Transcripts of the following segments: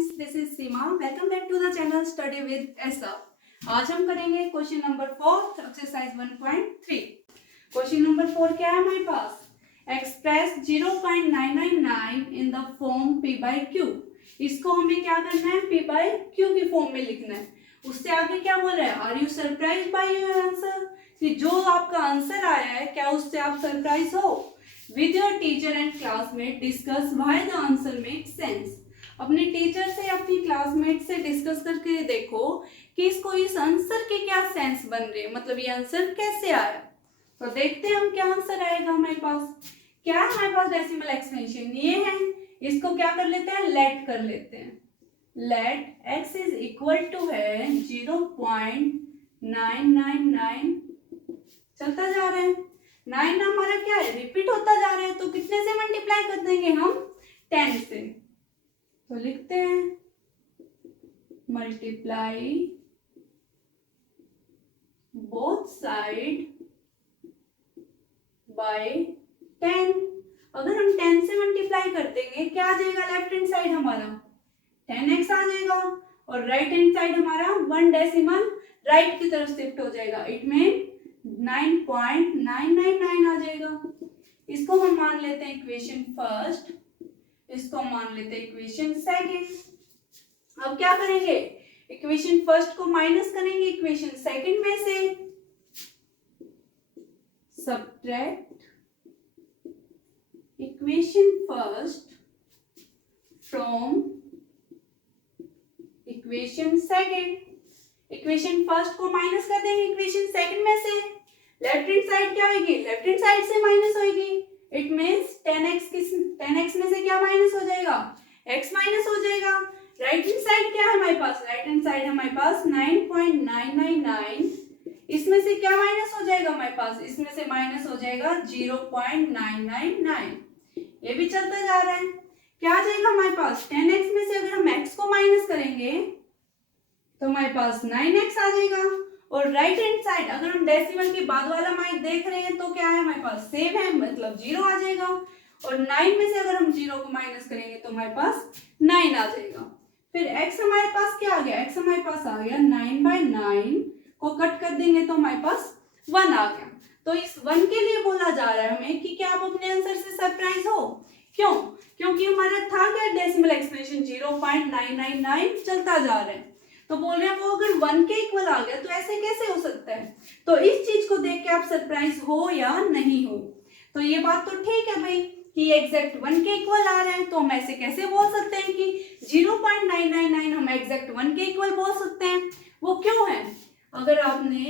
Friends, this is Seema. Welcome back to the channel study with Esa. आज हम करेंगे question number 4 exercise 1.3। Question number 4 क्या है हमारे पास? Express 0.999 in the form p by q। इसको हमें क्या करना है? p by q की फॉर्म में लिखना है। उससे आगे क्या बोल रहा है? Are you surprise by your answer? कि जो आपका आंसर आया है क्या उससे आप सरप्राइज हो? With your teacher and classmate discuss why the answer make sense. अपने टीचर से अपनी क्लासमेट से डिस्कस करके देखो कि इसको इस आंसर के क्या सेंस बन रहे हैं, मतलब ये आंसर कैसे आया। तो देखते हैं हम क्या आंसर आएगा हमारे पास। क्या है हमारे पास? डेसिमल एक्सपेंशन ये है। इसको क्या कर लेते हैं? लेट कर लेते हैं। Let x is equal to है 0.999। चलता जा रहा है। 9 हमारा क्या है? रिपीट होता जा रहा है, तो कितने से मल्टीप्लाई कर देंगे हम? 10 से। तो लिखते हैं मल्टीप्लाई बोथ साइड बाय 10। अगर हम 10 से मल्टीप्लाई कर देंगे क्या आ जाएगा? लेफ्ट हैंड साइड हमारा 10x आ जाएगा और राइट हैंड साइड हमारा 1 डेसिमल राइट की तरफ शिफ्ट हो जाएगा। इट मीन 9.999 आ जाएगा। इसको हम मान लेते हैं इक्वेशन फर्स्ट, इसको मान लेते हैं इक्वेशन सेकंड। अब क्या करेंगे? इक्वेशन फर्स्ट को माइनस करेंगे इक्वेशन सेकंड में से। Subtract equation first from equation second. Equation first को माइनस कर देंगे इक्वेशन सेकंड में से। लेफ्ट हैंड साइड क्या होगी? लेफ्ट हैंड साइड से माइनस होगी। इट मींस 10x में से क्या माइनस हो जाएगा? x माइनस हो जाएगा। राइट हैंड साइड क्या है हमारे पास? राइट हैंड साइड हमारे पास 9.999। इसमें से क्या माइनस हो जाएगा हमारे पास? इसमें से माइनस हो जाएगा 0.999। ये भी चलता जा रहा है। क्या आ जाएगा हमारे पास? 10x में से अगर हम x को माइनस करेंगे तो हमारे पास 9x आ जाएगा। और राइट हैंड साइड अगर हम डेसिमल के बाद वाला माइक देख रहे हैं तो क्या है हमारे पास? सेम है, मतलब 0 आ जाएगा। और 9 में से अगर हम 0 को माइनस करेंगे तो हमारे पास 9 आ जाएगा। फिर x हमारे पास क्या आ गया? x हमारे पास आ गया 9/9 को कट कर देंगे तो हमारे पास 1 आ गया। तो इस 1 के लिए बोला जा रहा है हमें कि क्या आप अपने आंसर से सरप्राइज हो? क्यों? क्योंकि हमारा था क्या? डेसिमल एक्सप्रेशन 0.999 चलता जा रहा है। तो बोल रहे हैं वो अगर 1 के इक्वल आ गया तो ऐसे कैसे हो सकता है? तो इस चीज को देख के आप सरप्राइज हो या नहीं हो? तो ये बात तो ठीक है भाई कि एग्जैक्ट 1 के इक्वल आ रहा है, तो हम ऐसे कैसे बोल सकते हैं कि 0.999 हम एग्जैक्ट 1 के इक्वल बोल सकते हैं? वो क्यों है? अगर आपने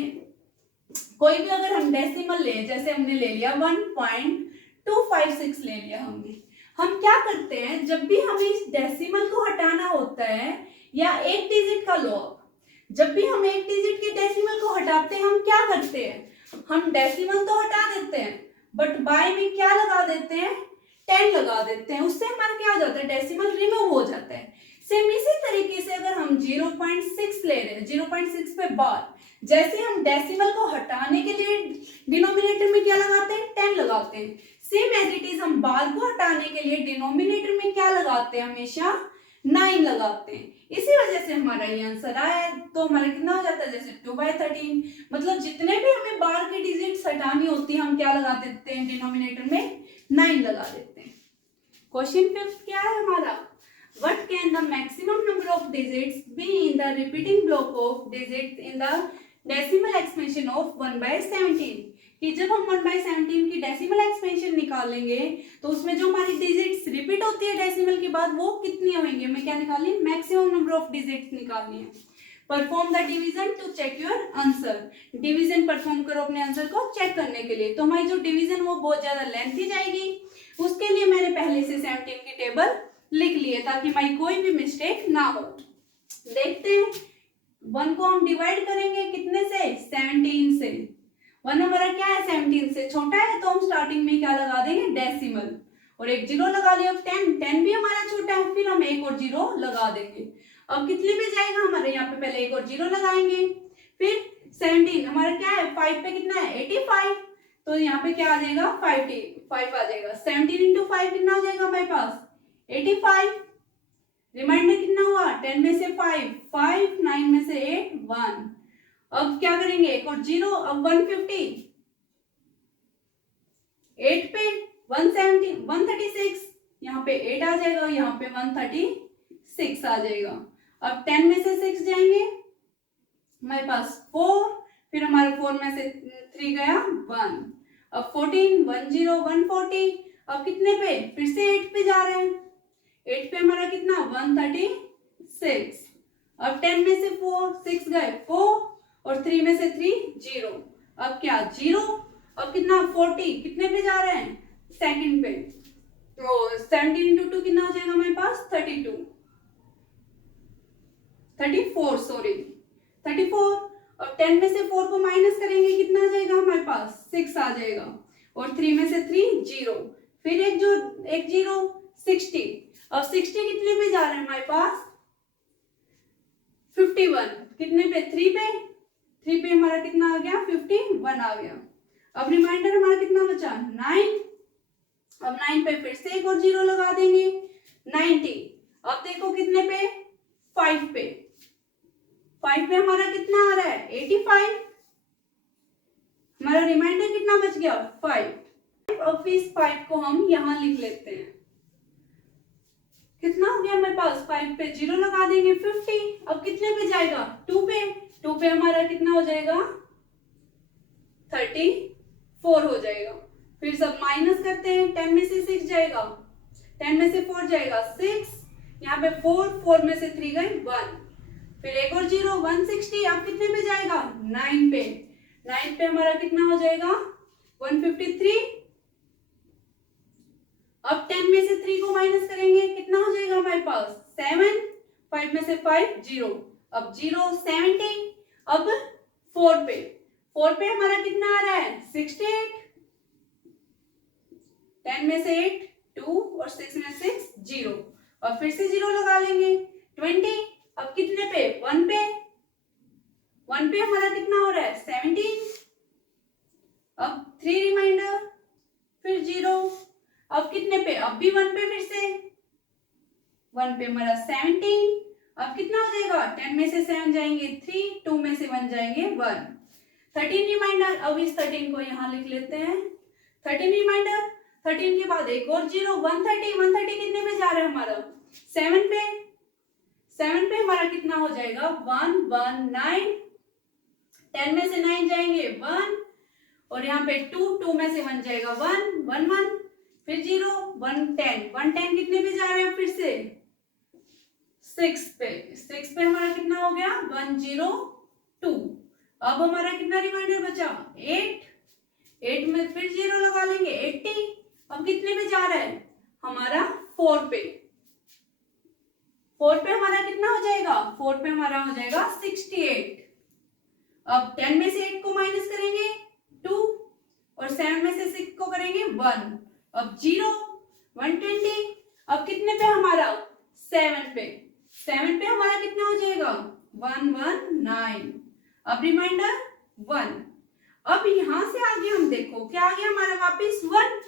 कोई भी अगर हम डेसिमल ले, जैसे हमने ले लिया 1.256 ले लिया हमने, हम क्या करते हैं जब भी हमें इस डेसिमल को हटाना होता है या एक डिजिट का लो, जब भी हम एक डिजिट के डेसिमल को हटाते हैं हम क्या करते हैं? हम डेसिमल तो हटा देते हैं बट बाय में क्या लगा देते हैं? 10 लगा देते हैं। उससे हमारा क्या हो जाता है? डेसिमल रिमूव हो जाता है। सेम इसी तरीके से अगर हम 0.6 ले रहे हैं, 0.6 पे बार, जैसे हम डेसिमल को हटाने के लिए डिनोमिनेटर में क्या लगाते हैं? 10 लगाते हैं। सेम एज इट इज हम बार को हटाने के लिए डिनोमिनेटर में क्या लगाते हैं? हमेशा 9 लगाते हैं। इसी वजह से हमारा ये आंसर आया। तो हमारा कितना हो जाता है? जैसे 2/13, मतलब जितने भी हमें बार की डिजिट्स हटानी होती है हम क्या लगा देते हैं? डिनोमिनेटर में 9 लगा देते हैं। क्वेश्चन 5 क्या है हमारा? What can the maximum number of digits be in the repeating block of digits in the decimal expansion of 1/17? कि जब हम 1/17 की डेसिमल एक्सपेंशन निकालेंगे तो उसमें जो हमारी डिजिट्स रिपीट होती है डेसिमल के बाद वो कितनी होंगी? हमें क्या निकालनी है? मैक्सिमम नंबर ऑफ डिजिट्स निकालनी है। Perform the division to check your answer. Division perform करो अपने आंसर को चेक करने के लिए। तो हमारी जो डिवीजन वो बहुत ज्यादा लेंथी जाएगी, उसके लिए मैंने पहले से 17 की टेबल लिख लिए ताकि हमारी कोई भी मिस्टेक ना हो। देखते हैं 1 को हम डिवाइड करेंगे कितने से? 17 से। 1 हमारा क्या है? 17 से छोटा है, तो हम स्टार्टिंग में क्या लगा देंगे? डेसिमल। और एक 0 लगा लिया। 10 भी हमारा छोटा है, फिर हम एक और 0 लगा देंगे। अब कितने पे जाएगा हमारे? यहाँ पे पहले एक और 0 लगाएंगे। फिर 17 हमारा क्या है? 5 पे कितना है? 85। तो यहाँ पे क्या आ जाएगा? 5 आ जाएगा। 17 × 5 कितना हो जाएगा हमारे पास? 85। रिमाइंडर कितना हुआ? 10 में से 5 5, 9 में से 8 1। अब क्या करेंगे, एक और 0। अब 150, 8 पे 170 136, यहाँ पे 8 आ जाएगा, यहाँ पे 136 आ जाएगा। अब 10 में से 6 जाएंगे, हमारे पास 4, फिर हमारे 4 में से 3 गया 1। अब 14 10 140, अब कितने पे, फिर से 8 पे जा रहे हैं, 8 पे हमारा कितना 136। अब 10 में से 4 6 गए 4, और 3 में से 3 0। अब क्या 0, अब कितना 40, कितने पे जा रहे हैं, सेकंड पे, तो 17 इंटू 2 कितना हो जाएगा हमारे पास 34 सॉरी 34। और 10 में से 4 को माइनस करेंगे, कितना आ जाएगा हमारे पास 6 आ जाएगा, और 3 में से 3 0, फिर एक 0 60। अब 60 कितने पे जा रहे हैं हमारे पास 51, कितने पे 3 पे हमारा कितना आ गया 51 आ गया। अब रिमाइंडर हमारा कितना बचा 9। अब 9 पे फिर से एक और 0 लगा देंगे 90। अब देखो कितने पे 5 पे हमारा कितना आ रहा है 85। हमारा रिमाइंडर कितना बच गया 5। अब इस 5 को हम यहां लिख लेते हैं, कितना हो गया हमारे पास 5 पे 0 लगा देंगे 50। अब कितने पे जाएगा 2 पे हमारा कितना हो जाएगा 34 हो जाएगा। फिर सब माइनस करते हैं, 10 में से 6 जाएगा, 10 में से 4 जाएगा 6, यहाँ पे 4 में से 3 गए 1, फिर एक और 0 160। अब कितने पे जाएगा 9 पे हमारा कितना हो जाएगा 153। अब 10 में से 3 को माइनस करेंगे, कितना हो जाएगा हमारे पास 7, 5 में से 5 0, अब 0 70। अब 4 पे हमारा कितना आ रहा है 68, 10 में से 8 2, और 6 में 6 0, और फिर से 0 लगा लेंगे 20। अब कितने पे 1 पे हमारा कितना हो रहा है 17। अब 3 रिमाइंडर, फिर 0। अब कितने पे, अब भी 1 पे, फिर से 1 पे हमारा 17। अब कितना हो जाएगा 10 में से 7 जाएंगे 3, 2 में से 1 जाएंगे 1, 13 रिमाइंडर। अब इस 13 को यहाँ लिख लेते हैं 13 रिमाइंडर। 13 के बाद एक और 0 130 कितने पे जा रहा है हमारा 7 पे हमारा कितना हो जाएगा 119। 10 में से 9 जाएंगे 1, और यहाँ पे 2 में से 1 जाएगा 1 फिर 0 110 कितने पे जा रहे हैं फिर से 6 पे हमारा कितना हो गया 102। अब हमारा कितना रिमाइंडर बचा 8 में फिर 0 लगा लेंगे 80। अब कितने पे जा रहा है हमारा 4 पे हमारा कितना हो जाएगा 4 पे हमारा हो जाएगा 68। अब 10 में से 8 को माइनस करेंगे 2, और 7 में से 6 को करेंगे 1, अब 0 120। अब कितने पे हमारा 7 पे हमारा कितना हो जाएगा 119। अब रिमाइंडर 1। अब यहां से आगे हम देखो क्या आ गया हमारा वापस 1,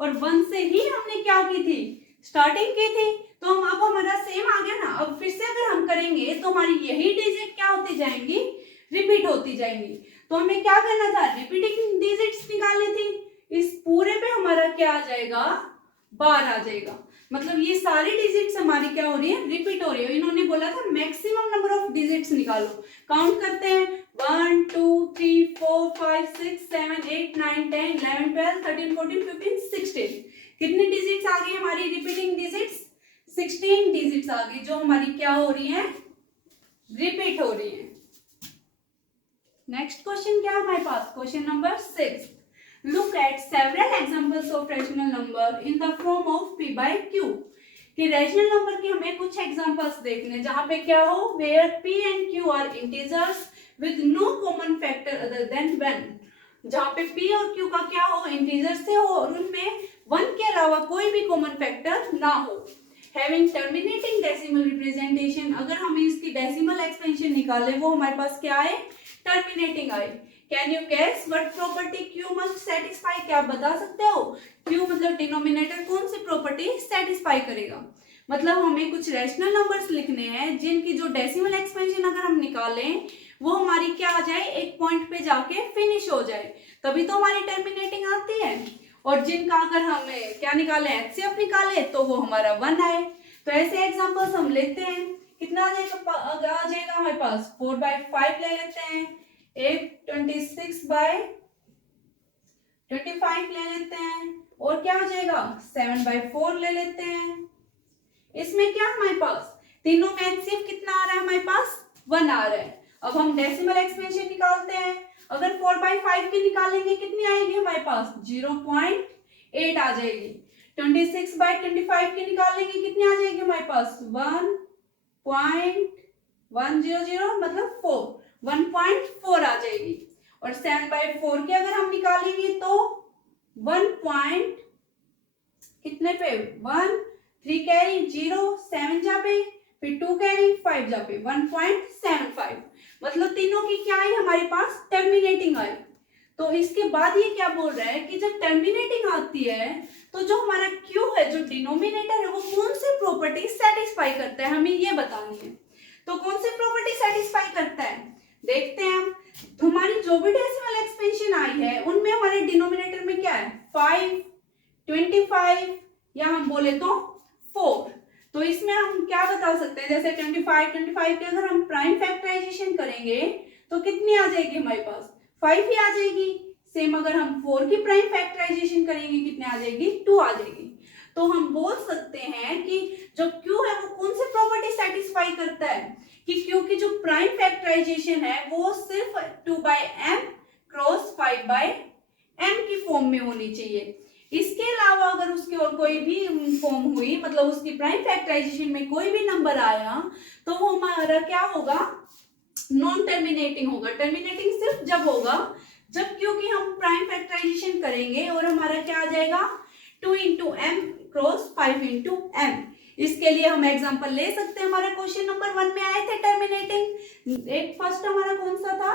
और 1 से ही हमने क्या की थी स्टार्टिंग की थी, तो हम अब हमारा सेम आ गया ना। अब फिर से अगर हम करेंगे तो हमारी यही डिजिट क्या होती जाएंगी रिपीट होती जाएंगी। तो हमें क्या करना था रिपीटिंग डिजिट्स निकालनी थी। इस पूरे पे हमारा क्या आ जाएगा 12 आ जाएगा। मतलब ये सारी डिजिट्स हमारी क्या हो रही है रिपीट हो रही है। इन्होंने बोला था मैक्सिमम नंबर ऑफ डिजिट्स निकालो। काउंट करते हैं 1 2 3 4 5 6 7 8 9 10 11 12 13 14 15 16। कितनी डिजिट्स आ गई हमारी रिपीटिंग डिजिट्स 16 डिजिट्स आ गई जो हमारी क्या हो रही है रिपीट हो रही है। नेक्स्ट क्वेश्चन क्या है हमारे पास question number 6। Look at several examples of rational number in the form of p by q। कि रैशनल नंबर के हमें कुछ एग्जांपल्स देखने जहां पे क्या हो where p and q are integers with no common factor other than 1। जहां पे p और q का क्या हो इंटीजर से हो और उनमें 1 के अलावा कोई भी कॉमन फैक्टर ना हो। Having terminating decimal representation, अगर हमें इसकी डेसिमल एक्सपेंशन निकाले वो हमारे पास क्या आए टर्मिनेटिंग आए। Can you guess what property Q must satisfy, क्या आप बता सकते हो Q मतलब डिनोमिनेटर कौन सी प्रॉपर्टी सेटिस्फाई करेगा। मतलब हमें कुछ रैशनल नंबर्स लिखने हैं जिनकी जो डेसिमल एक्सपेंशन अगर हम निकालें वो हमारी क्या आ जाए, एक पॉइंट पे जाके फिनिश हो जाए, तभी तो हमारी टर्मिनेटिंग आती है। और जिनका अगर हमें क्या निकाले, एचसीएफ निकाले, तो वो हमारा 1 आए। तो ऐसे एग्जांपल्स हम लेते हैं, कितना आ जाएगा हमारे पास 4/5 ले लेते हैं, एक 26/25 ले लेते हैं, और क्या आ जाएगा 7/4 ले लेते हैं। इसमें क्या हमारे पास तीनों में एचसीएफ कितना आ रहा है, हमारे पास 1 आ रहा है। अब हम डेसिमल एक्सपेंशन निकालते हैं, अगर 4/5 की निकालेंगे कितनी आएगी हमारे पास 0.8 आ जाएगी। 26/25 की निकालेंगे कितनी आ जाएगी हमारे पास 1.100 मतलब 1.4 आ जाएगी। और 7/4 की अगर हम निकालेंगे तो 1 कितने पे 1 3 कैरी 0 7 जा पे, फिर 2 कैरी 5 जा पे 1.75, मतलब तीनों की क्या आई हमारे पास टर्मिनेटिंग आई। तो इसके बाद ये क्या बोल रहा है कि जब टर्मिनेटिंग आती है तो जो हमारा क्यू है, जो डिनोमिनेटर है, वो कौन सी प्रॉपर्टी सेटिस्फाई करता है, हमें ये बतानी है। तो कौन सी प्रॉपर्टी सेटिस्फाई करता है देखते हैं हम। तो हमारी जो भी डेसिमल एक्सपेंशन आई है उनमें हमारे डिनोमिनेटर में क्या है 5, 25 या हम बोले तो 4। तो इसमें हम क्या बता सकते हैं, जैसे 25 के अगर हम प्राइम फैक्टराइजेशन करेंगे तो कितनी आ जाएगी हमारे पास 5 ही आ जाएगी। सेम अगर हम 4 की प्राइम फैक्टराइजेशन करेंगे कितने आ जाएगी 2 आ जाएगी। तो हम बोल सकते हैं कि जो Q है वो कौन सी प्रॉपर्टी सेटिस्फाई करता है कि Q की जो प्राइम फैक्टराइजेशन है वो सिर्फ 2/m क्रॉस 5/m की फॉर्म में होनी चाहिए। इसके अलावा अगर उसकी और कोई भी फॉर्म हुई, मतलब उसकी प्राइम फैक्टराइजेशन में कोई भी नंबर आया, तो वो हमारा क्या होगा नॉन टर्मिनेटिंग होगा। टर्मिनेटिंग सिर्फ जब होगा जब क्योंकि हम प्राइम फैक्टराइजेशन करेंगे और हमारा क्या आ जाएगा 2 × m क्रॉस 5 × m। इसके लिए हम एग्जांपल ले सकते हैं, हमारा क्वेश्चन नंबर 1 में आए थे टर्मिनेटिंग। एक फर्स्ट हमारा कौन सा था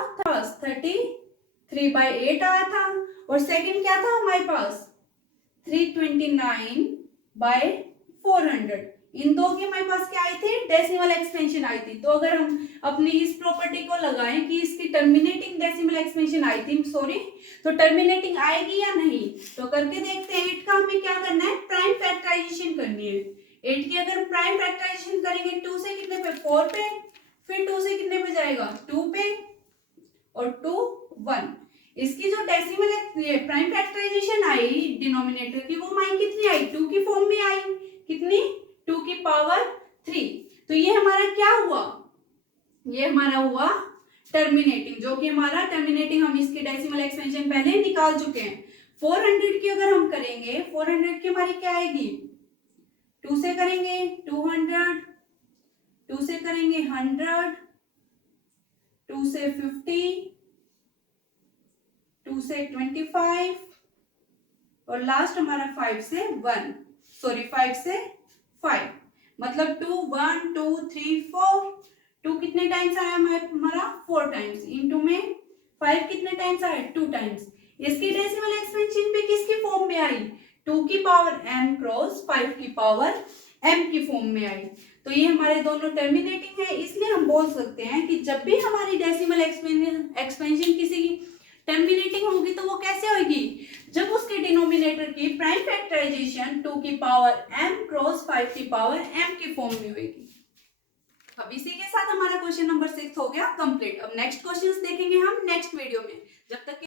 33/8 आया था, और सेकंड क्या था हमारे पास 329/400। इन दो के हमारे पास क्या आई थी डेसिमल एक्सपेंशन आई थी। तो अगर हम अपनी इस प्रॉपर्टी को लगाएं कि इसकी टर्मिनेटिंग डेसिमल एक्सपेंशन आई थी, सॉरी, तो टर्मिनेटिंग आएगी या नहीं, तो करके देखते हैं। 8 का हमें क्या करना है प्राइम फैक्टराइजेशन करनी है। 8 की अगर प्राइम फैक्टराइजेशन करेंगे 2 से कितने पे 4 पे, फिर 2 से कितने पे जाएगा 2 पे, और 2 1। इसकी जो डेसिमल प्राइम फैक्टराइजेशन आई डिनोमिनेटर की वो हमारी कितनी आई 2 की फॉर्म में आई, कितनी 2 की पावर 3। तो ये हमारा क्या हुआ, ये हमारा हुआ टर्मिनेटिंग, जो कि हमारा टर्मिनेटिंग हम इसकी डेसिमल एक्सपेंशन पहले निकाल चुके हैं। 400 की अगर हम करेंगे 400 की हमारी क्या आएगी 2 से करेंगे 200, 2 से करेंगे 100, 2 से 50, 2 से 25, और लास्ट हमारा 5 से 1, सॉरी 5 से 5, मतलब 2 1 2 3 4। 2 कितने टाइम्स आया हमारा 4 टाइम्स, इनटू में 5 कितने टाइम्स आया 2 टाइम्स। इसकी डेसिमल एक्सपेंशन पे किसकी फॉर्म में आई 2 की पावर m क्रॉस 5 की पावर m की फॉर्म में आई। तो ये हमारे दोनों टर्मिनेटिंग है, इसलिए हम बोल सकते हैं कि जब भी हमारी डेसिमल एक्सपेंशन किसी की टर्मिनेटिंग होगी तो वो कैसे होगी जब उसके डिनोमिनेटर की प्राइम फैक्टराइजेशन 2 की पावर m क्रॉस 5 की पावर m की फॉर्म में होगी। अब इसी के साथ हमारा क्वेश्चन नंबर 6 हो गया कंप्लीट। अब नेक्स्ट क्वेश्चंस देखेंगे हम नेक्स्ट वीडियो में।